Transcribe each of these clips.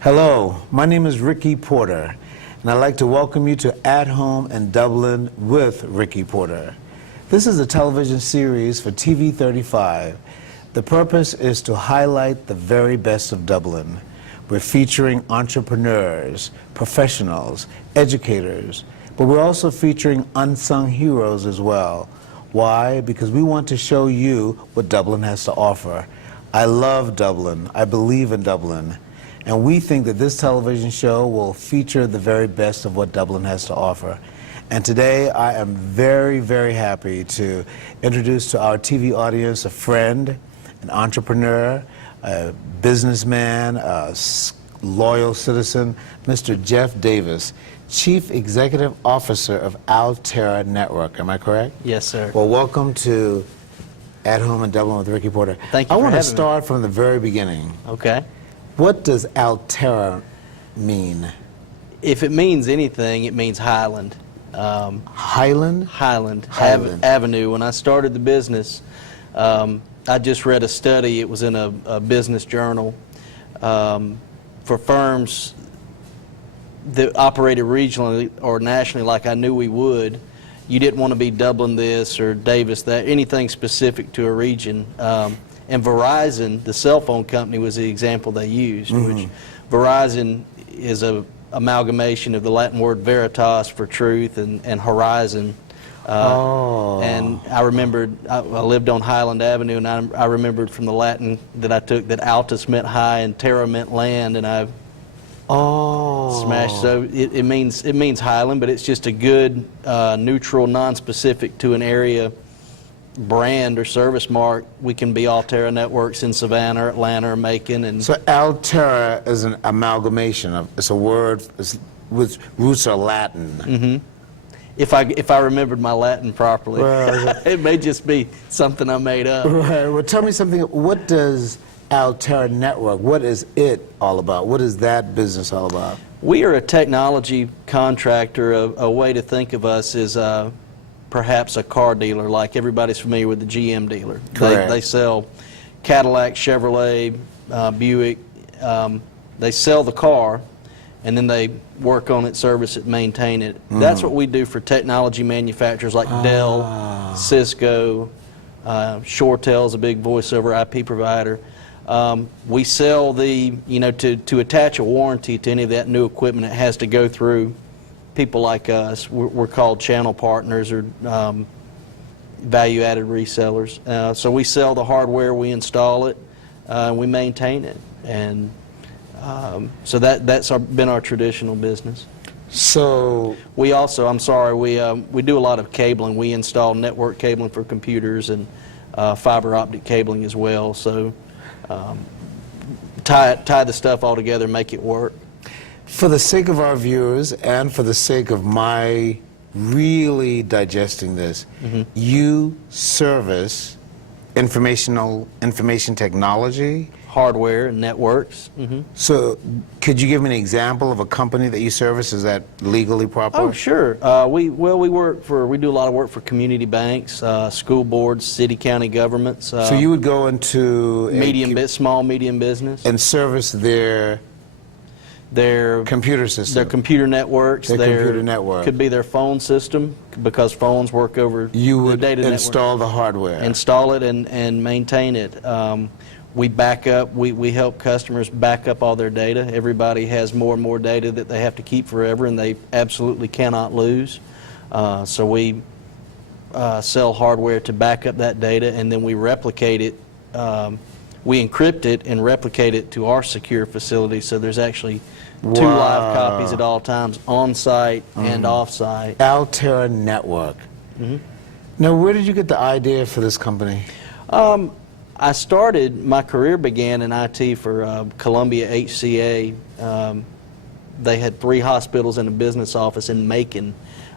Hello, my name is Ricky Porter, and I'd like to welcome you to At Home in Dublin with Ricky Porter. This is a television series for TV 35. The purpose is to highlight the very best of Dublin. We're featuring entrepreneurs, professionals, educators, but we're also featuring unsung heroes as well. Why? Because we want to show you what Dublin has to offer. I love Dublin. I believe in Dublin. And we think that this television show will feature the very best of what Dublin has to offer. And today I am very, very happy to introduce to our TV audience a friend, an entrepreneur, a businessman, a loyal citizen, Mr. Jeff Davis, Chief Executive Officer of Alterra Network. Am I correct? Yes, sir. Well, welcome to At Home in Dublin with Ricky Porter. Thank you I for want to having me. start from the very beginning. Okay. What does Alterra mean? If it means anything, it means Highland. Highland? Highland. Highland. Avenue. When I started the business, I just read a study. It was in a business journal for firms that operated regionally or nationally like I knew we would. You didn't want to be Dublin this or Davis that, anything specific to a region. And Verizon, the cell phone company, was the example they used, which Verizon is a amalgamation of the Latin word veritas for truth and horizon. And I remembered, I lived on Highland Avenue, and I remembered from the Latin that I took that altus meant high and terra meant land, and I smashed. So it means Highland, but it's just a good, neutral, non-specific to an area brand or service mark. We can be Alterra Networks in Savannah or Atlanta or Macon. And so Alterra is an amalgamation of, it's a word with roots are Latin. if I remembered my Latin properly, Well, it may just be something I made up. Right. Well, tell me something. What does Alterra Network, what is it all about? What is that business all about? We are a technology contractor. A way to think of us is perhaps a car dealer, like everybody's familiar with the GM dealer. They sell Cadillac, Chevrolet, Buick. They sell the car, and then they work on it, service it, maintain it. That's what we do for technology manufacturers like Dell, Cisco, ShoreTel's a big voice over IP provider. We sell to attach a warranty to any of that new equipment, it has to go through people like us. We're called channel partners or value-added resellers. So we sell the hardware, we install it, we maintain it, and so that's been our traditional business. So we also, I'm sorry, we do a lot of cabling. We install network cabling for computers and fiber optic cabling as well. So tie the stuff all together, make it work. for the sake of our viewers and for the sake of my really digesting this, you service information technology? Hardware and networks. So could you give me an example of a company that you service? Is that legally proper? Oh, sure. We do a lot of work for community banks, school boards, city, county governments. So you would go into small, medium business and service their computer system. Their computer networks. Their computer network. Could be their phone system, because phones work over you would the data install network. the hardware. Install it and maintain it. We back up. We help customers back up all their data. Everybody has more and more data that they have to keep forever, and they absolutely cannot lose. So we sell hardware to back up that data, and then we replicate it. We encrypt it and replicate it to our secure facility, so there's actually two live copies at all times, on-site and off-site. Alterra Network. Now, where did you get the idea for this company? My career began in IT for Columbia HCA. They had 3 hospitals and a business office in Macon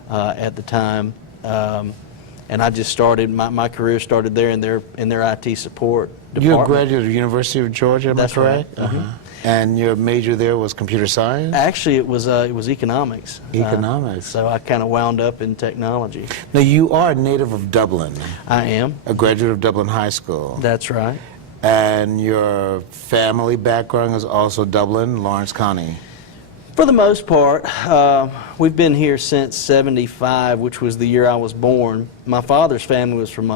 at the time. And I just started, my career started there in their IT support department. You're a graduate of the University of Georgia, am I correct? Right. And your major there was computer science? Actually, it was economics. Economics. So I kind of wound up in technology. Now, you are a native of Dublin. I am. A graduate of Dublin High School. That's right. And your family background is also Dublin, Lawrence County? For the most part, we've been here since '75, which was the year I was born. My father's family was from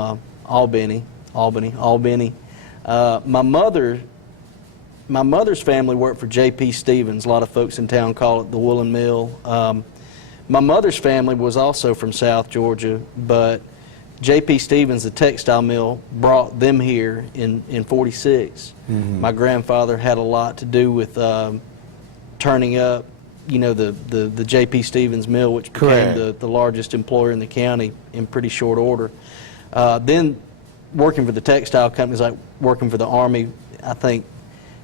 Albany. My mother's family worked for J.P. Stevens. A lot of folks in town call it the woolen mill. My mother's family was also from South Georgia, but J.P. Stevens, the textile mill, brought them here in '46. My grandfather had a lot to do with turning up, the J.P. Stevens mill, which became the largest employer in the county in pretty short order. Then working for the textile companies, like working for the Army, I think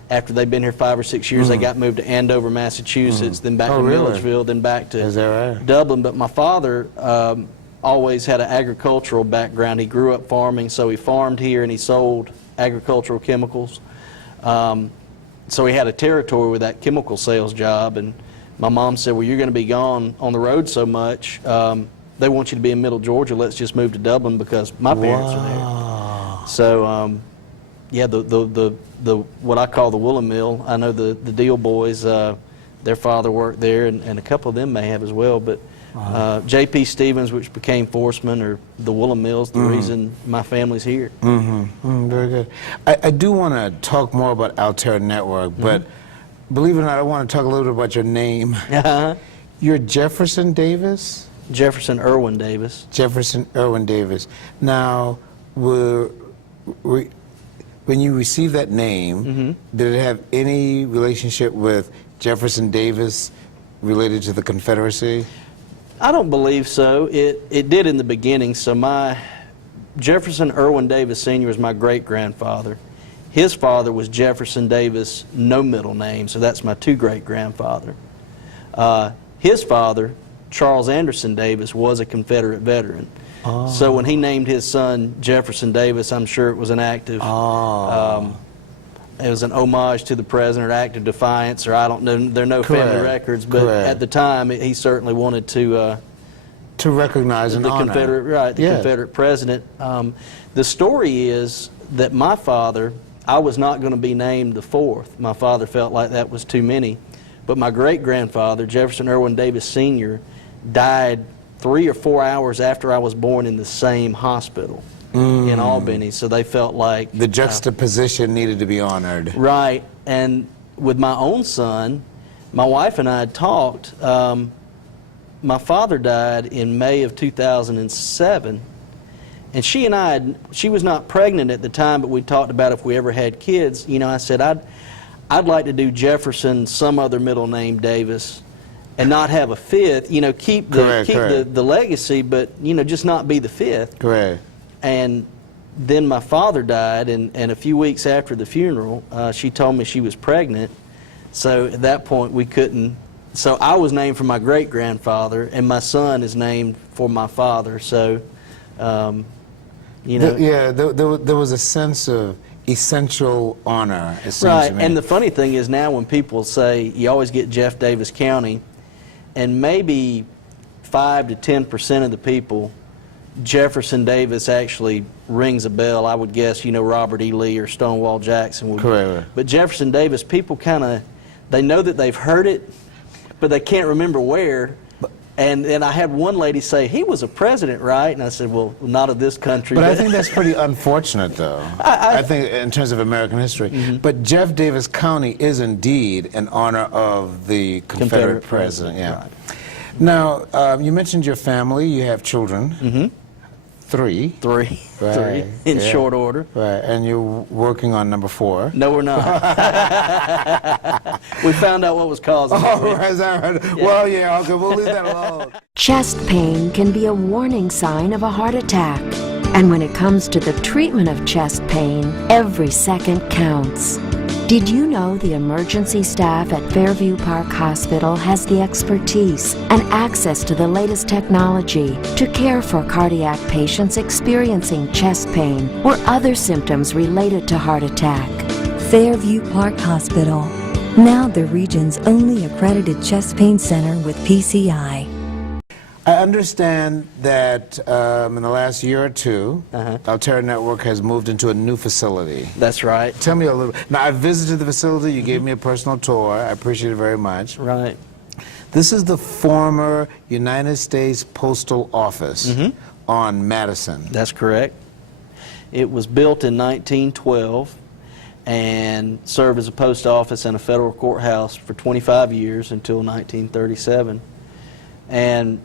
after they'd been here 5 or 6 years, they got moved to Andover, Massachusetts, then back to Milledgeville, then back to Dublin. But my father always had an agricultural background. He grew up farming, so he farmed here and he sold agricultural chemicals. So he had a territory with that chemical sales job, and my mom said, well, you're going to be gone on the road so much. They want you to be in Middle Georgia. Let's just move to Dublin because my parents are there. So, yeah, the what I call the woolen mill, I know the Deal boys, their father worked there, and a couple of them may have as well. But J.P. Stevens, which became Forstmann, or the woolen mills, the reason my family's here. Very good. I do want to talk more about Alterra Network, but believe it or not, I want to talk a little bit about your name. You're Jefferson Davis? Jefferson Irwin Davis. Jefferson Irwin Davis. Now, when you received that name, did it have any relationship with Jefferson Davis related to the Confederacy? I don't believe so. It did in the beginning. So my Jefferson Irwin Davis Sr. was my great-grandfather. His father was Jefferson Davis, no middle name, so that's my two great-grandfather. His father, Charles Anderson Davis, was a Confederate veteran. So when he named his son Jefferson Davis, I'm sure it was an act of, it was an homage to the president, or act of defiance, or I don't know, there are no family records, but at the time he certainly wanted to recognize and honor. The Confederate president. The story is that my father, I was not going to be named the fourth. My father felt like that was too many. But my great-grandfather, Jefferson Irwin Davis Sr., died 3 or 4 hours after I was born in the same hospital in Albany, so they felt like the juxtaposition needed to be honored. Right, and with my own son, my wife and I had talked. My father died in May of 2007, and she was not pregnant at the time, but we talked about if we ever had kids. I said I'd like to do Jefferson, some other middle name Davis, and not have a fifth. Keep the legacy, but just not be the fifth. Correct. And then my father died, and a few weeks after the funeral, she told me she was pregnant. So at that point, we couldn't. So I was named for my great-grandfather, and my son is named for my father. So, there was a sense of essential honor. Right, and the funny thing is now when people say, you always get Jeff Davis County, and maybe 5 to 10% of the people, Jefferson Davis actually rings a bell. I would guess, Robert E. Lee or Stonewall Jackson would. Correct. But Jefferson Davis, people they know that they've heard it, but they can't remember where. And I had one lady say, he was a president, right? And I said, well, not of this country. But I think that's pretty unfortunate, though. I think in terms of American history. But Jeff Davis County is indeed in honor of the Confederate president. Yeah. Right. Now, you mentioned your family. You have children. Three. Right. Three in short order. Right, and you're working on number 4. No, we're not. We found out what was causing it. Oh, is that right? Yeah. Well, yeah, okay, we'll leave that alone. Chest pain can be a warning sign of a heart attack. And when it comes to the treatment of chest pain, every second counts. Did you know the emergency staff at Fairview Park Hospital has the expertise and access to the latest technology to care for cardiac patients experiencing chest pain or other symptoms related to heart attack? Fairview Park Hospital, now the region's only accredited chest pain center with PCI. I understand that in the last year or two, Alterra Network has moved into a new facility. That's right. Tell me a little. Now, I visited the facility. You gave me a personal tour. I appreciate it very much. Right. This is the former United States Postal Office on Madison. That's correct. It was built in 1912 and served as a post office and a federal courthouse for 25 years until 1937. And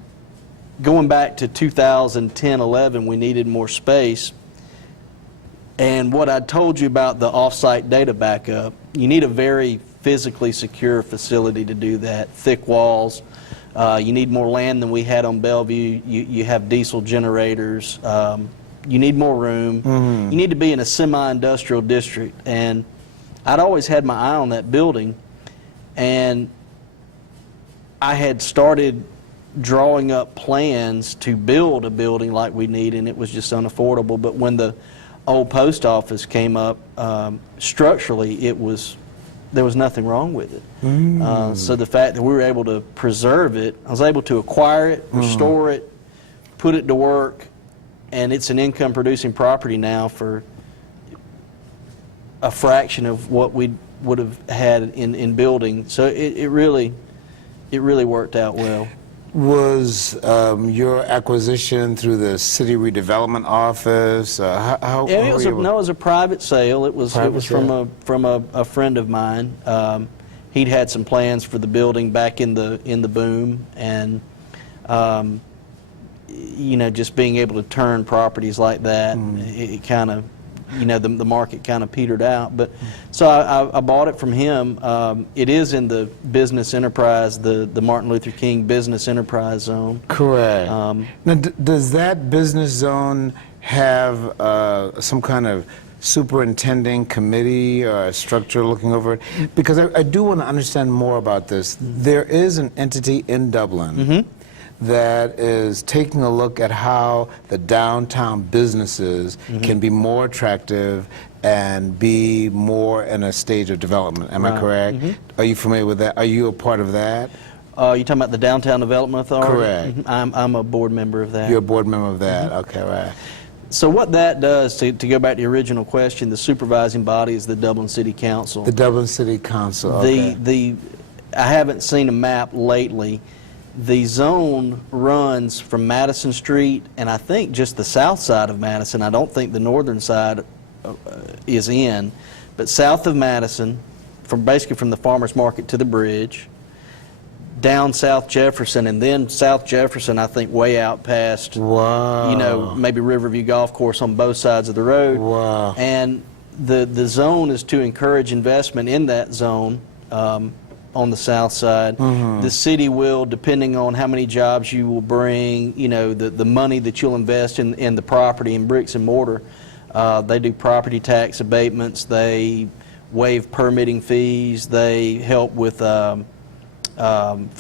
going back to 2010-11, we needed more space. And what I told you about the off-site data backup, you need a very physically secure facility to do that. Thick walls. You need more land than we had on Bellevue. You have diesel generators. You need more room. You need to be in a semi-industrial district. And I'd always had my eye on that building. And I had started drawing up plans to build a building like we need, and it was just unaffordable. But when the old post office came up, structurally there was nothing wrong with it. So the fact that we were able to preserve it, I was able to acquire it, restore it, put it to work, and it's an income producing property now for a fraction of what we would have had in building. So it really worked out well. Was your acquisition through the city redevelopment office? How Yeah, it were you was a private sale. It was sale. from a friend of mine. He'd had some plans for the building back in the boom, and just being able to turn properties like that, it kind of, the market kind of petered out. But so I bought it from him. It is in the business enterprise, the Martin Luther King business enterprise zone. Correct. Now, does that business zone have some kind of superintending committee or a structure looking over it? Because I do want to understand more about this. There is an entity in Dublin that is taking a look at how the downtown businesses can be more attractive and be more in a stage of development. Am I correct? Are you familiar with that? Are you a part of that? You talking about the Downtown Development Authority? Correct. I'm a board member of that. You're a board member of that. Okay, right. So what that does, to go back to the original question, the supervising body is the Dublin City Council. The Dublin City Council. Okay. I haven't seen a map lately. The zone runs from Madison Street, and I think just the south side of Madison. I don't think the northern side is in, but south of Madison, basically from the farmers market to the bridge, down South Jefferson, and then South Jefferson, I think, way out past, maybe Riverview Golf Course on both sides of the road. Wow. And the zone is to encourage investment in that zone. On the south side, the city will, depending on how many jobs you will bring, the money that you'll invest in the property in bricks and mortar. They do property tax abatements. They waive permitting fees. They help with for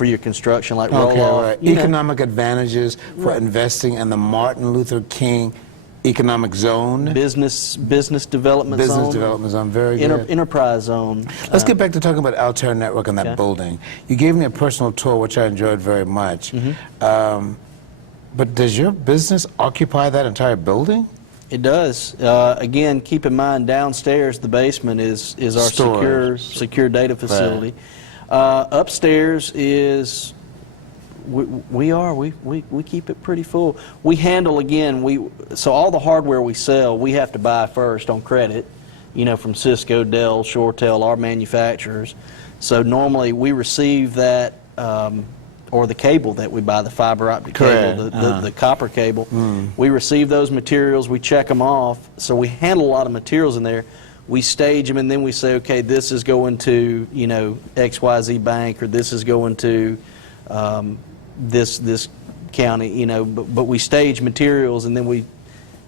your construction, like roll-off. Right. Economic advantages for investing in the Martin Luther King economic zone. Business development zone. Business development zone, very good. Enterprise zone. Let's get back to talking about Alterra Network and that building. You gave me a personal tour, which I enjoyed very much. But does your business occupy that entire building? It does. Again, keep in mind, downstairs, the basement is our secure data facility. Right. Upstairs is... We keep it pretty full. We handle, again, so all the hardware we sell, we have to buy first on credit, from Cisco, Dell, ShoreTel, our manufacturers. So normally we receive that, or the cable that we buy, the fiber optic cable, the copper cable. We receive those materials, we check them off. So we handle a lot of materials in there. We stage them, and then we say, okay, this is going to, XYZ Bank, or this is going to this county, but we stage materials, and then we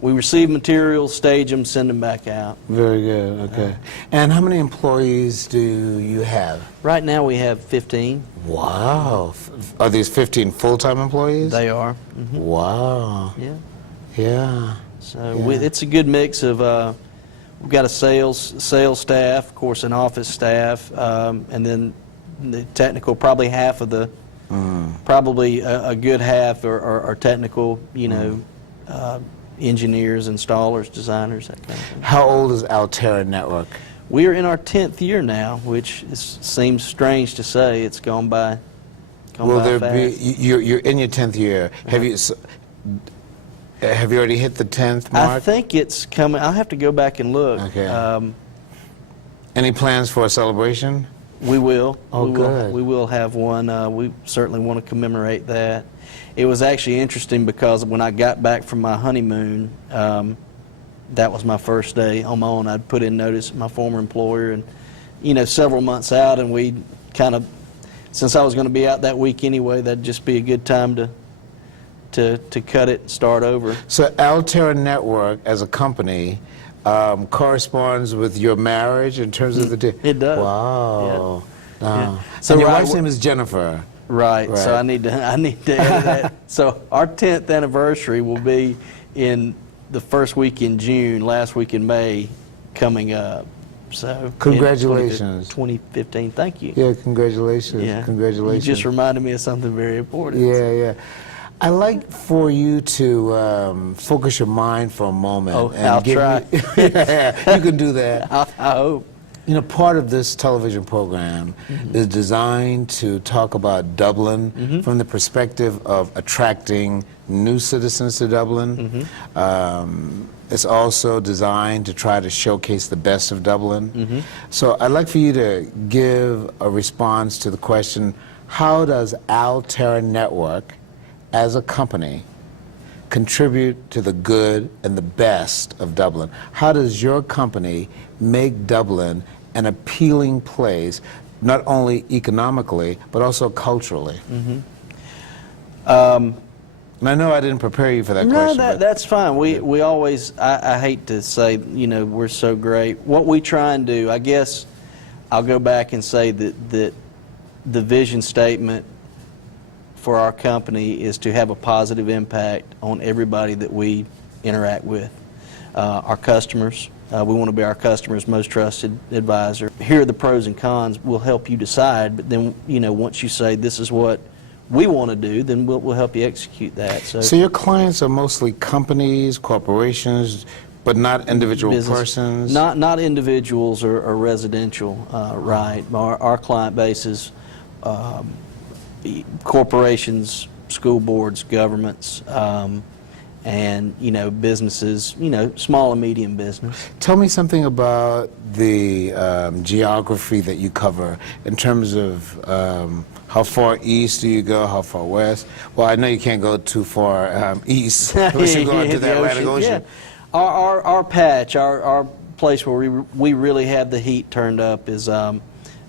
receive materials, stage them, send them back out. Very good, okay. And how many employees do you have? Right now we have 15. Wow. Are these 15 full-time employees? They are. Wow. Yeah. Yeah. So it's a good mix of, we've got a sales staff, of course, an office staff, and then the technical, probably half of the Probably a good half are technical, engineers, installers, designers, that kind of thing. How old is Alterra Network? We are in our 10th year now, which seems strange to say. It's gone by Will there fast. be, you're in your 10th year. Have you already hit the 10th mark? I think it's coming. I'll have to go back and look. Okay. Any plans for a celebration? We will. Oh, good. We will have one. We certainly want to commemorate that. It was actually interesting because when I got back from my honeymoon, that was my first day on my own. I'd put in notice at my former employer, and several months out, and we kind of, since I was going to be out that week anyway, that'd just be a good time to cut it and start over. So Alterra Network as a company corresponds with your marriage in terms of the... It does. Wow. Yeah. Oh. So and your right- wife's name is Jennifer. Right. So Right. I need to edit that. So our 10th anniversary will be in the first week in June, last week in May, coming up. So Congratulations. 2015. Thank you. Yeah, congratulations. Yeah. Congratulations. You just reminded me of something very important. Yeah, yeah. I'd like for you to focus your mind for a moment. Oh, and I'll give try. Me, yeah, you can do that. I hope. Part of this television program is designed to talk about Dublin from the perspective of attracting new citizens to Dublin. It's also designed to try to showcase the best of Dublin. So I'd like for you to give a response to the question, how does Alterra Network as a company contribute to the good and the best of Dublin? How does your company make Dublin an appealing place, not only economically, but also culturally? And I know I didn't prepare you for that question. No, that's fine. We always, I hate to say, we're so great. What we try and do, I guess I'll go back and say that the vision statement for our company is to have a positive impact on everybody that we interact with. Our customers, we want to be our customers' most trusted advisor. Here are the pros and cons. We'll help you decide, but then, once you say this is what we want to do, then we'll help you execute that. So your clients are mostly companies, corporations, but not individual persons? Not individuals or residential, right. Our client base is corporations, school boards, governments, and businesses, small and medium business. Tell me something about the geography that you cover in terms of how far east do you go, how far west? Well, I know you can't go too far east unless you go into the Atlantic Ocean. Yeah. Our patch, our place where we really have the heat turned up is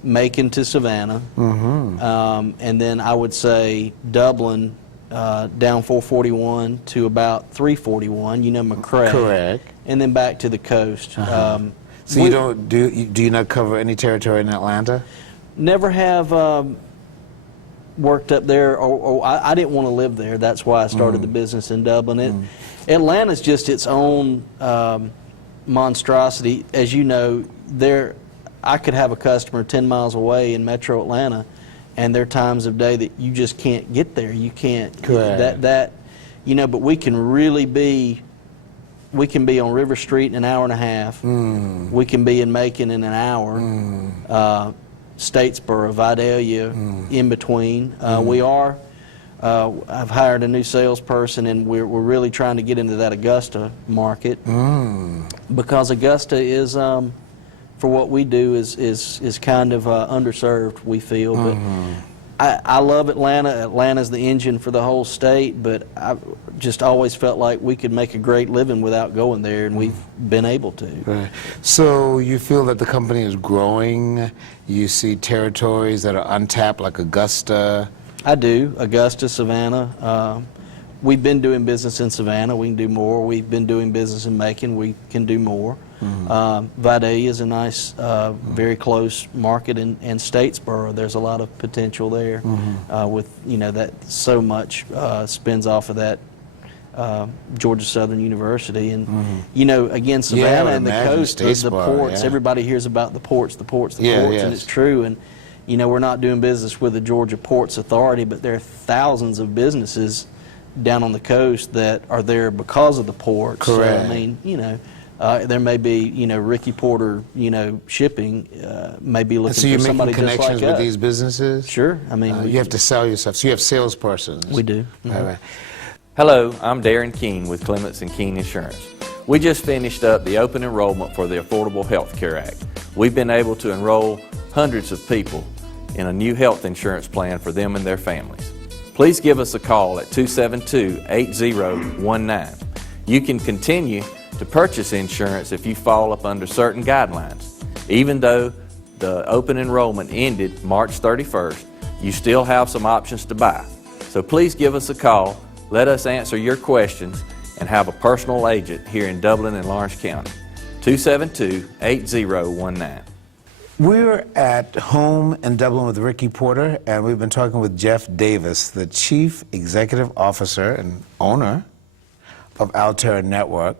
Macon to Savannah, and then I would say Dublin down 441 to about 341, McRae. Correct. And then back to the coast. So do you not cover any territory in Atlanta? Never have worked up there, or I didn't want to live there. That's why I started the business in Dublin. Atlanta's just its own monstrosity. As you know, I could have a customer 10 miles away in metro Atlanta, and there are times of day that you just can't get there. You can't. Correct. But we can really be. We can be on River Street in an hour and a half. We can be in Macon in an hour. Statesboro, Vidalia, in between. We are. I've hired a new salesperson, and we're really trying to get into that Augusta market because Augusta is, for what we do, is kind of underserved, we feel. But I love Atlanta. Atlanta's the engine for the whole state, but I just always felt like we could make a great living without going there, and we've been able to. Right. So you feel that the company is growing? You see territories that are untapped, like Augusta? I do. Augusta, Savannah. We've been doing business in Savannah. We can do more. We've been doing business in Macon. We can do more. Vidalia is a nice, very close market, and Statesboro. There's a lot of potential there with, that so much spins off of that Georgia Southern University. And, again, Savannah and the coast, the ports. Yeah. Everybody hears about the ports, and it's true. And, you know, we're not doing business with the Georgia Ports Authority, but there are thousands of businesses down on the coast that are there because of the ports. Correct. So, I mean, you know, there may be, you know, Ricky Porter, you know, shipping may be looking So you're for making somebody just like connections with us. these businesses? Sure. I mean, You have to sell yourself. So you have salespersons. we do. All right. Hello, I'm Darren Keene with Clements & Keene Insurance. We just finished up the open enrollment for the Affordable Health Care Act. We've been able to enroll hundreds of people in a new health insurance plan for them and their families. Please give us a call at 272-8019. You can continue to purchase insurance if you fall up under certain guidelines. Even though the open enrollment ended March 31st, you still have some options to buy. So please give us a call, let us answer your questions, and have a personal agent here in Dublin and Lawrence County. 272-8019. We're at home in Dublin with Ricky Porter, and we've been talking with Jeff Davis, the Chief Executive Officer and owner of Alterra Network.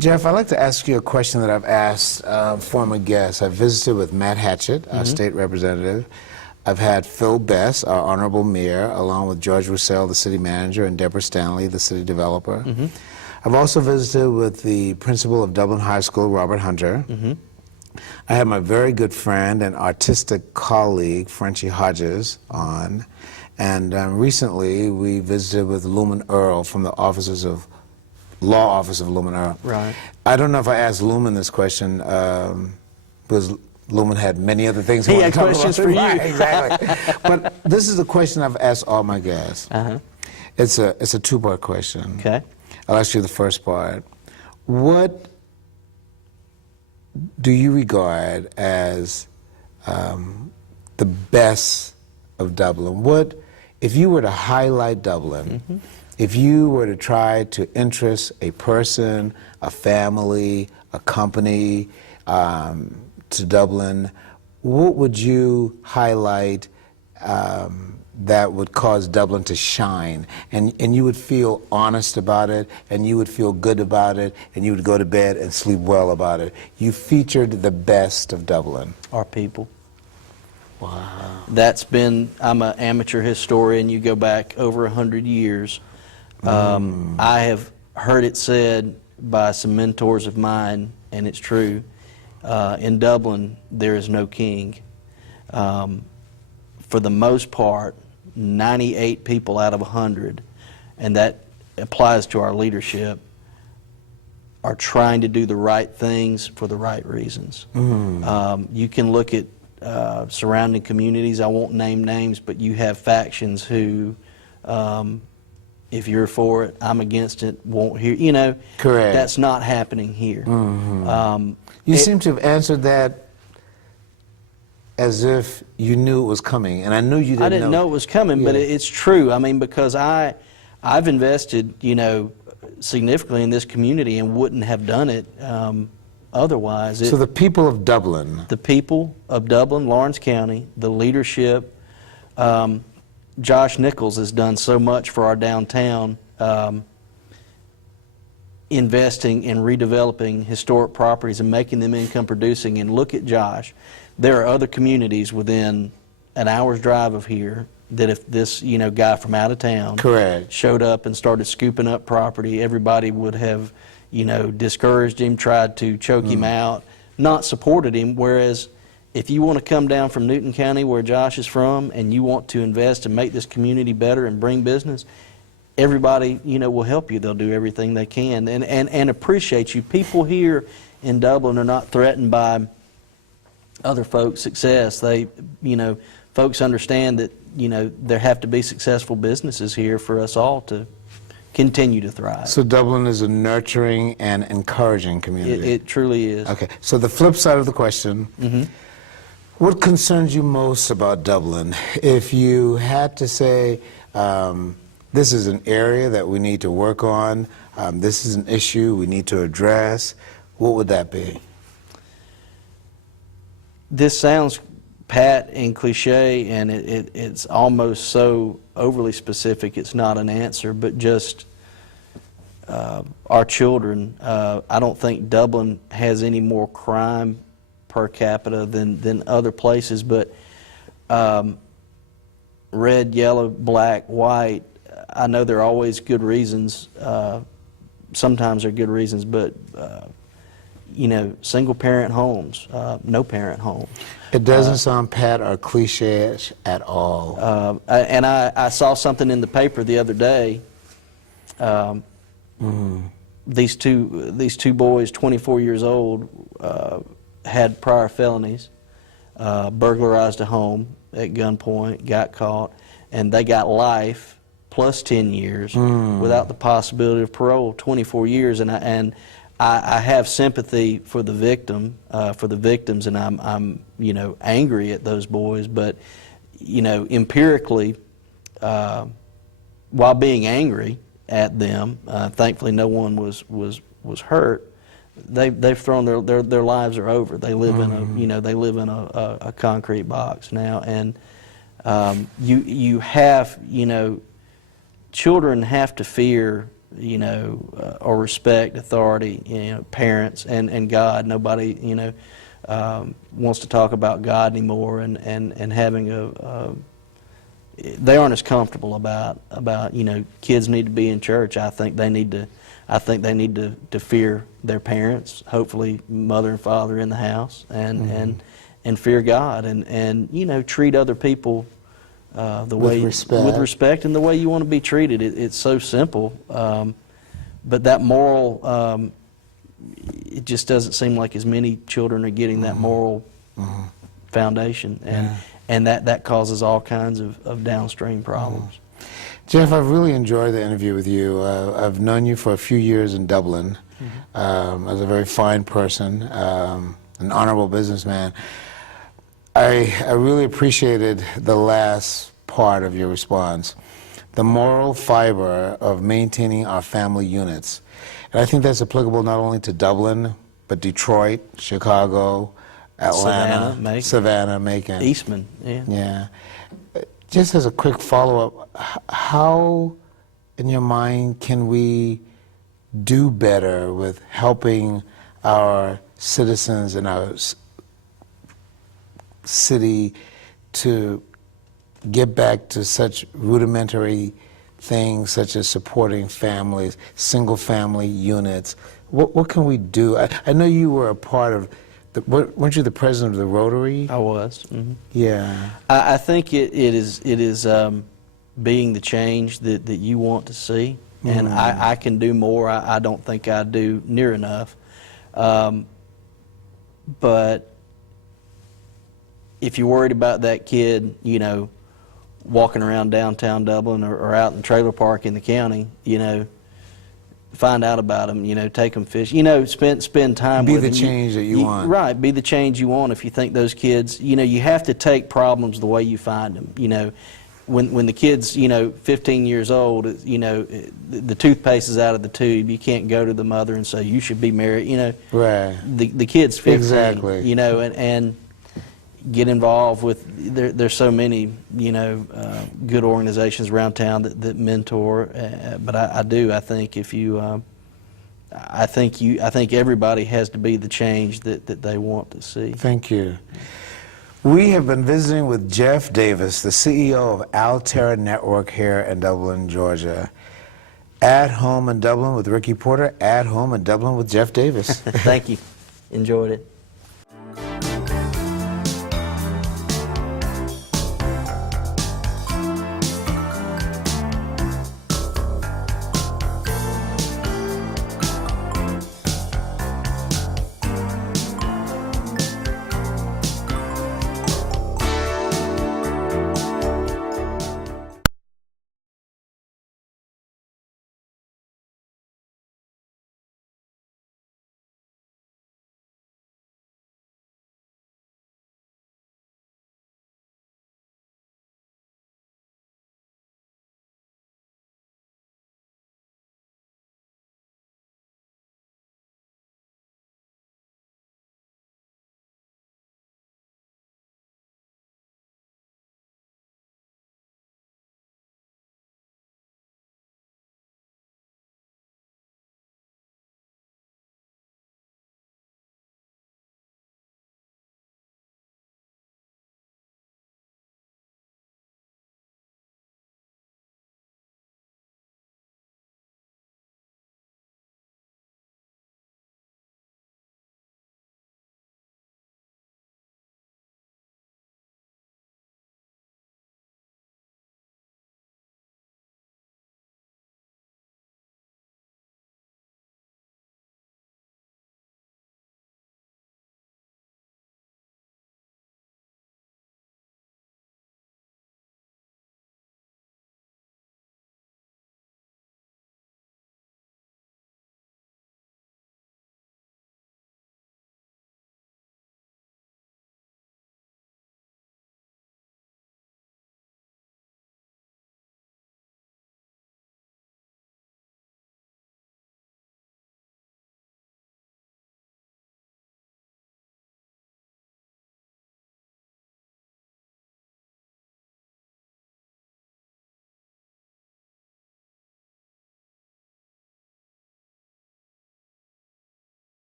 Jeff, I'd like to ask you a question that I've asked former guests. I've visited with Matt Hatchett, our state representative. I've had Phil Bess, our honorable mayor, along with George Roussel, the city manager, and Deborah Stanley, the city developer. I've also visited with the principal of Dublin High School, Robert Hunter. I had my very good friend and artistic colleague, Frenchie Hodges, on. And recently, we visited with Lumen Earl from the Law Office of Lumen Earl. Right. I don't know if I asked Lumen this question, because Lumen had many other things he wanted had to talk questions about. for you. Right, exactly. But this is a question I've asked all my guests. It's a two-part question. Okay. I'll ask you the first part. What do you regard as the best of Dublin? What, if you were to highlight Dublin, if you were to try to interest a person, a family, a company to Dublin, what would you highlight that would cause Dublin to shine, and you would feel honest about it, and you would feel good about it, and you would go to bed and sleep well about it? You featured the best of Dublin. Our people. Wow. That's been, I'm an amateur historian, you go back over 100 years. I have heard it said by some mentors of mine, and it's true, in Dublin there is no king. For the most part, 98 people out of 100, and that applies to our leadership, are trying to do the right things for the right reasons. You can look at surrounding communities, I won't name names, but you have factions who, if you're for it, I'm against it, won't hear, you know. Correct. That's not happening here. You seem to have answered that as if you knew it was coming, and I knew you didn't know. I didn't know it was coming, but Yeah. it's true. I mean, because I've invested, you know, significantly in this community and wouldn't have done it otherwise. So the people of Dublin. The people of Dublin, Lawrence County, the leadership. Josh Nichols has done so much for our downtown, investing in redeveloping historic properties and making them income producing. And look at Josh. There are other communities within an hour's drive of here that if this, you know, guy from out of town Correct. showed up and started scooping up property, everybody would have, you know, discouraged him, tried to choke him out, not supported him. Whereas if you want to come down from Newton County, where Josh is from, and you want to invest and make this community better and bring business, everybody, you know, will help you. They'll do everything they can and appreciate you. People here in Dublin are not threatened by other folks' success. They, you know, folks understand that, you know, there have to be successful businesses here for us all to continue to thrive. So Dublin is a nurturing and encouraging community. It truly is. Okay, so the flip side of the question, what concerns you most about Dublin? If you had to say, this is an area that we need to work on, this is an issue we need to address, what would that be? This sounds pat and cliche, and it's almost so overly specific it's not an answer, but just our children. I don't think Dublin has any more crime per capita than other places, but red, yellow, black, white, I know there are always good reasons. Sometimes there are good reasons, but you know, single parent homes, no parent homes. It doesn't sound pat or cliche at all. And I saw something in the paper the other day. These two boys, 24 years old, had prior felonies, burglarized a home at gunpoint, got caught, and they got life plus 10 years without the possibility of parole. 24 years, and I have sympathy for the victims, and I'm you know, angry at those boys. But you know, empirically, while being angry at them, thankfully no one was hurt. They've thrown their lives are over. They live in a, you know, they live in a concrete box now, and you have, you know, children have to fear, you know, or respect authority, you know, parents and God. Nobody, you know, wants to talk about God anymore, and having they aren't as comfortable about, you know, kids need to be in church. I think they need to fear their parents, hopefully mother and father in the house, and fear God, and you know, treat other people with respect and the way you want to be treated. It's so simple, but that moral, it just doesn't seem like as many children are getting that moral foundation, and that causes all kinds of downstream problems. Jeff, I've really enjoyed the interview with you. I've known you for a few years in Dublin as a very fine person, an honorable businessman. I really appreciated the last part of your response, the moral fiber of maintaining our family units. And I think that's applicable not only to Dublin, but Detroit, Chicago, Atlanta, Savannah, Macon. Eastman, Yeah. Just as a quick follow-up, how, in your mind, can we do better with helping our citizens in our city to get back to such rudimentary things such as supporting families, single-family units? What can we do? I know you were a part of weren't you the president of the Rotary? I was. Yeah. I think it is being the change that you want to see, and I can do more. I don't think I do near enough, but if you're worried about that kid, you know, walking around downtown Dublin or out in the trailer park in the county, you know, find out about them, you know, take them fish, you know, spend time with them. Be the change that you want. Right, be the change you want. If you think those kids, you know, you have to take problems the way you find them. You know, when the kid's, you know, 15 years old, you know, the toothpaste is out of the tube, you can't go to the mother and say, you should be married, you know. Right. The kid's 15, exactly. You know, and get involved with, there's so many, you know, good organizations around town that mentor, but I think if you, I think everybody has to be the change that they want to see. Thank you. We have been visiting with Jeff Davis, the CEO of Alterra Network here in Dublin, Georgia. At Home in Dublin with Ricky Porter, At Home in Dublin with Jeff Davis. Thank you. Enjoyed it.